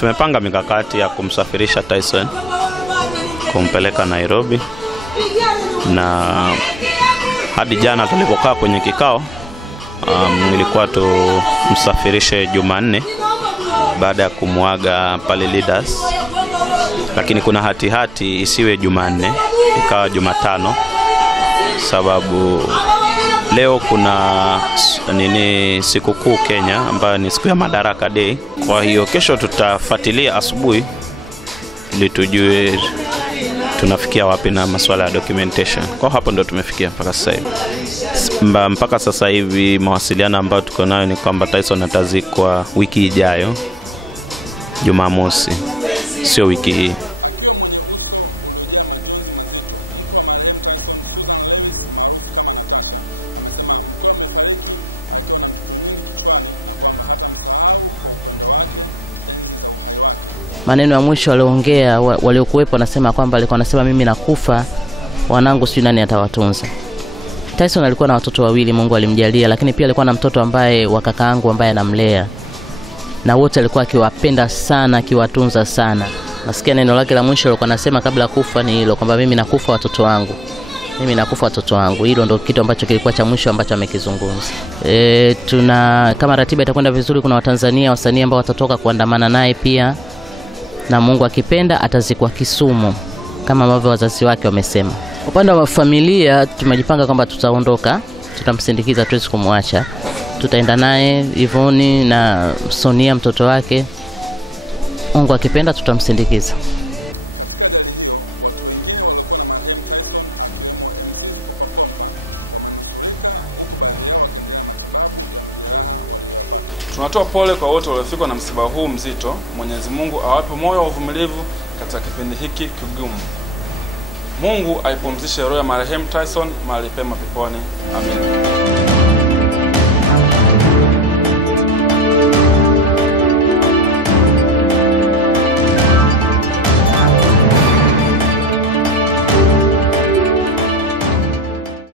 Tumepanga mikakati ya kumsafirisha Tyson kumpeleka Nairobi, na hadi jana tulipokaa kwenye kikao nilikuwa tumsafirishe Jumanne baada ya kumuaga pale Leaders, lakini kuna hati isiwe Jumanne, ikawa Jumatano, sababu leo kuna sikukuu Kenya ambayo ni siku ya Madaraka Day. Kwa hiyo kesho tutafuatilia asubuhi ili tujue tunafikia wapi na masuala ya documentation. Kwa hapo ndo tumefikia mpaka sasa hivi. Mpaka sasa hivi mawasiliano ambayo tuko nayo ni kwamba Tyson atazikwa wiki ijayo Jumamosi, sio wiki hii. Maneno ya mwisho aliongea waliokuwepo nasema kwamba alikuwa anasema mimi nakufa, wanangu sio nani atawatunza. Tyson alikuwa na watoto wawili Mungu alimjalia, lakini pia alikuwa na mtoto ambaye wa kakaangu ambaye anamlea. Na wote alikuwa akiwapenda sana, akiwatunza sana. Nasikia neno lake la mwisho alikuwa anasema kabla kufa ni hilo, kwamba mimi nakufa watoto wangu. Mimi nakufa watoto wangu. Hilo ndio kitu ambacho kilikuwa cha mwisho ambacho amekizungumza. Kama ratiba itakwenda vizuri, kuna Watanzania wasanii ambao watatoka kuandamana naye pia. Na Mungu akipenda atazikwa Kisumu kama ambavyo wazazi wake wamesema. Upande wa familia tumejipanga kwamba tutaondoka, tutamsindikiza, tuwezi kumwacha. Tutaenda naye Ivoni na Sonia mtoto wake. Mungu akipenda tutamsindikiza. Tunatoa pole kwa wote waliofikwa na msiba huu mzito. Mwenyezi Mungu awape moyo wa uvumilivu katika kipindi hiki kigumu. Mungu aipumzishe roho ya marehemu Tyson mahali pema peponi. Amen.